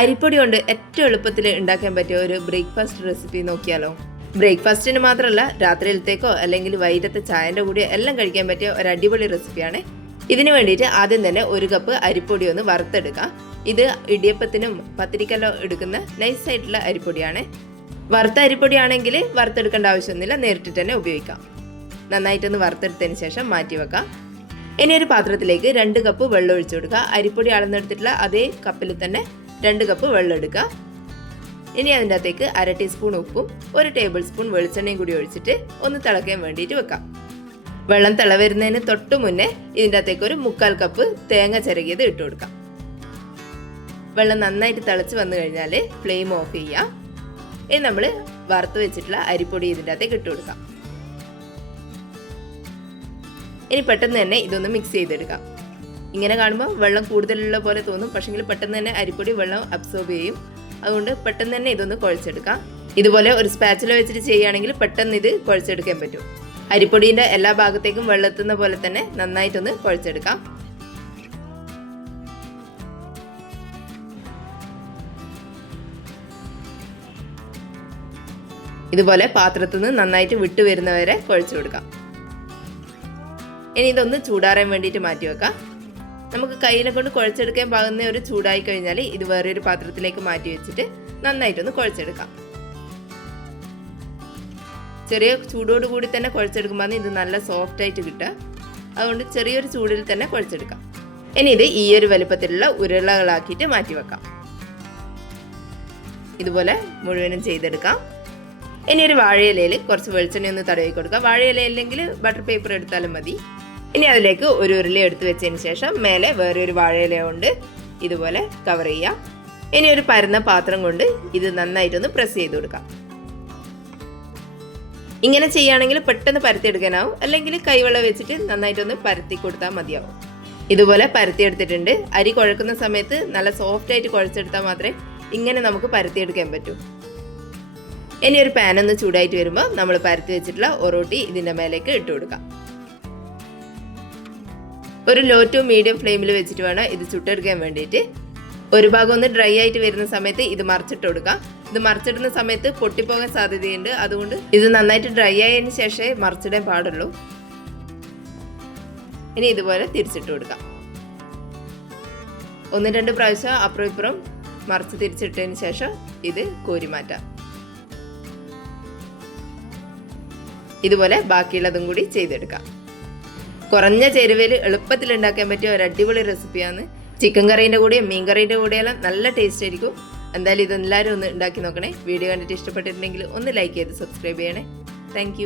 അരിപ്പൊടി കൊണ്ട് ഏറ്റവും എളുപ്പത്തിൽ ഉണ്ടാക്കാൻ പറ്റിയ ഒരു ബ്രേക്ക്ഫാസ്റ്റ് റെസിപ്പി നോക്കിയാലോ. ബ്രേക്ക്ഫാസ്റ്റിന് മാത്രമല്ല, രാത്രിയിലത്തേക്കോ അല്ലെങ്കിൽ വൈകിട്ടത്തെ ചായൻ്റെ കൂടെ എല്ലാം കഴിക്കാൻ പറ്റിയ ഒരു അടിപൊളി റെസിപ്പിയാണ്. ഇതിന് വേണ്ടിയിട്ട് ആദ്യം തന്നെ 1 കപ്പ് അരിപ്പൊടി ഒന്ന് വറുത്തെടുക്കാം. ഇത് ഇടിയപ്പത്തിനും പത്തിരിക്കെല്ലാം എടുക്കുന്ന നൈസായിട്ടുള്ള അരിപ്പൊടിയാണ്. വറുത്ത അരിപ്പൊടിയാണെങ്കിൽ വറുത്തെടുക്കേണ്ട ആവശ്യമൊന്നുമില്ല, നേരിട്ട് തന്നെ ഉപയോഗിക്കാം. നന്നായിട്ടൊന്ന് വറുത്തെടുത്തതിന് ശേഷം മാറ്റി വെക്കാം. ഇനി ഒരു പാത്രത്തിലേക്ക് 2 കപ്പ് വെള്ളം ഒഴിച്ചു കൊടുക്കുക. അരിപ്പൊടി അളന്നെടുത്തിട്ടുള്ള അതേ കപ്പിൽ തന്നെ 2 കപ്പ് വെള്ളം എടുക്കുക. ഇനി അതിൻ്റെ അകത്തേക്ക് 1/2 ടീസ്പൂൺ ഉപ്പും 1 ടേബിൾ സ്പൂൺ വെളിച്ചെണ്ണയും കൂടി ഒഴിച്ചിട്ട് ഒന്ന് തിളയ്ക്കാൻ വേണ്ടിയിട്ട് വെക്കാം. വെള്ളം തിള വരുന്നതിന് തൊട്ട് മുന്നേ ഇതിൻ്റെ അകത്തേക്ക് ഒരു 1/4 കപ്പ് തേങ്ങ ചിരകിയത് ഇട്ട് കൊടുക്കാം. വെള്ളം നന്നായിട്ട് തിളച്ച് വന്നു കഴിഞ്ഞാൽ ഫ്ലെയിം ഓഫ് ചെയ്യാം. ഇനി നമ്മൾ വറുത്ത് വെച്ചിട്ടുള്ള അരിപ്പൊടി ഇതിൻ്റെ അകത്തേക്ക് ഇട്ട് കൊടുക്കാം. ഇനി പെട്ടെന്ന് തന്നെ ഇതൊന്ന് മിക്സ് ചെയ്തെടുക്കാം. ഇങ്ങനെ കാണുമ്പോൾ വെള്ളം കൂടുതലുള്ള പോലെ തോന്നും, പക്ഷെങ്കിൽ പെട്ടെന്ന് തന്നെ അരിപ്പൊടി വെള്ളം അബ്സോർബ് ചെയ്യും. അതുകൊണ്ട് പെട്ടെന്ന് തന്നെ ഇതൊന്ന് കുഴച്ചെടുക്കാം. ഇതുപോലെ ഒരു സ്പാച്ചുല വെച്ചിട്ട് ചെയ്യുകയാണെങ്കിൽ പെട്ടെന്ന് ഇത് കുഴച്ചെടുക്കാൻ പറ്റും. അരിപ്പൊടീൻ്റെ എല്ലാ ഭാഗത്തേക്കും വെള്ളമെത്തുന്ന പോലെ തന്നെ നന്നായിട്ടൊന്ന് കുഴച്ചെടുക്കാം. ഇതുപോലെ പാത്രത്തിൽ നിന്ന് നന്നായിട്ട് വിട്ടു വരുന്നവരെ കുഴച്ചു കൊടുക്കാം. ഇനി ഇതൊന്ന് ചൂടാറാൻ വേണ്ടിയിട്ട് മാറ്റി വെക്കാം. നമുക്ക് കയ്യിലെ കൊണ്ട് കുഴച്ചെടുക്കാൻ പാകുന്ന ഒരു ചൂടായി കഴിഞ്ഞാൽ ഇത് വേറൊരു പാത്രത്തിലേക്ക് മാറ്റി വെച്ചിട്ട് നന്നായിട്ടൊന്ന് കുഴച്ചെടുക്കാം. ചെറിയ ചൂടോട് കൂടി തന്നെ കുഴച്ചെടുക്കുമ്പോൾ ഇത് നല്ല സോഫ്റ്റ് ആയിട്ട് കിട്ടുക. അതുകൊണ്ട് ചെറിയൊരു ചൂടിൽ തന്നെ കുഴച്ചെടുക്കാം. ഇനി ഇത് ഈ ഒരു വലുപ്പത്തിലുള്ള ഉരുളകളാക്കിയിട്ട് മാറ്റി വെക്കാം. ഇതുപോലെ മുഴുവനും ചെയ്തെടുക്കാം. ഇനി ഒരു വാഴയിലയിൽ കുറച്ച് വെളിച്ചെണ്ണ ഒന്ന് തടവി കൊടുക്കുക. വാഴയില അല്ലെങ്കിൽ ബട്ടർ പേപ്പർ എടുത്താലും മതി. ഇനി അതിലേക്ക് ഒരു ഉരുളി എടുത്ത് വെച്ചതിന് ശേഷം മേലെ വേറൊരു വാഴയില കൊണ്ട് ഇതുപോലെ കവർ ചെയ്യാം. ഇനി ഒരു പരന്ന പാത്രം കൊണ്ട് ഇത് നന്നായിട്ടൊന്ന് പ്രസ് ചെയ്ത് കൊടുക്കാം. ഇങ്ങനെ ചെയ്യുകയാണെങ്കിൽ പെട്ടെന്ന് പരത്തിയെടുക്കാനാവും, അല്ലെങ്കിൽ കൈവെള്ളം വെച്ചിട്ട് നന്നായിട്ടൊന്ന് പരത്തി കൊടുത്താൽ മതിയാവും. ഇതുപോലെ പരത്തിയെടുത്തിട്ടുണ്ട്. അരി കുഴക്കുന്ന സമയത്ത് നല്ല സോഫ്റ്റ് ആയിട്ട് കുഴച്ചെടുത്താൽ മാത്രമേ ഇങ്ങനെ നമുക്ക് പരത്തിയെടുക്കാൻ പറ്റൂ. ഇനി ഒരു പാൻ ഒന്ന് ചൂടായിട്ട് വരുമ്പോൾ നമ്മൾ പരത്തി വെച്ചിട്ടുള്ള ഒറോട്ടി ഇതിൻ്റെ മേലേക്ക് ഇട്ട് കൊടുക്കാം. ഒരു ലോ ടു മീഡിയം ഫ്ലെയിമിൽ വെച്ചിട്ട് വേണം ഇത് ചുട്ടെടുക്കാൻ വേണ്ടിയിട്ട്. ഒരു ഭാഗം ഒന്ന് ഡ്രൈ ആയിട്ട് വരുന്ന സമയത്ത് ഇത് മറിച്ചിട്ട് കൊടുക്കാം. ഇത് മറിച്ചിടുന്ന സമയത്ത് പൊട്ടിപ്പോകാൻ സാധ്യതയുണ്ട്. അതുകൊണ്ട് ഇത് നന്നായിട്ട് ഡ്രൈ ആയതിനു ശേഷമേ മറിച്ചിടാൻ പാടുള്ളൂ. ഇനി ഇതുപോലെ തിരിച്ചിട്ട് കൊടുക്കാം. 1-2 പ്രാവശ്യം അപ്പുറം ഇപ്പുറം മറിച്ച് തിരിച്ചിട്ടതിന് ശേഷം ഇത് കോരി മാറ്റാം. ഇതുപോലെ ബാക്കിയുള്ളതും കൂടി ചെയ്തെടുക്കാം. കുറഞ്ഞ ചേരുവയിൽ എളുപ്പത്തിൽ ഉണ്ടാക്കാൻ പറ്റിയ ഒരു അടിപൊളി റെസിപ്പിയാണ്. ചിക്കൻ കറീൻ്റെ കൂടെയും മീൻ കറീൻ്റെ കൂടെയെല്ലാം നല്ല ടേസ്റ്റ് ആയിരിക്കും. എന്തായാലും ഇതെല്ലാവരും ഒന്ന് ഉണ്ടാക്കി നോക്കണേ. വീഡിയോ കണ്ടിട്ട് ഇഷ്ടപ്പെട്ടിട്ടുണ്ടെങ്കിൽ ഒന്ന് ലൈക്ക് ചെയ്ത് സബ്സ്ക്രൈബ് ചെയ്യണേ. താങ്ക്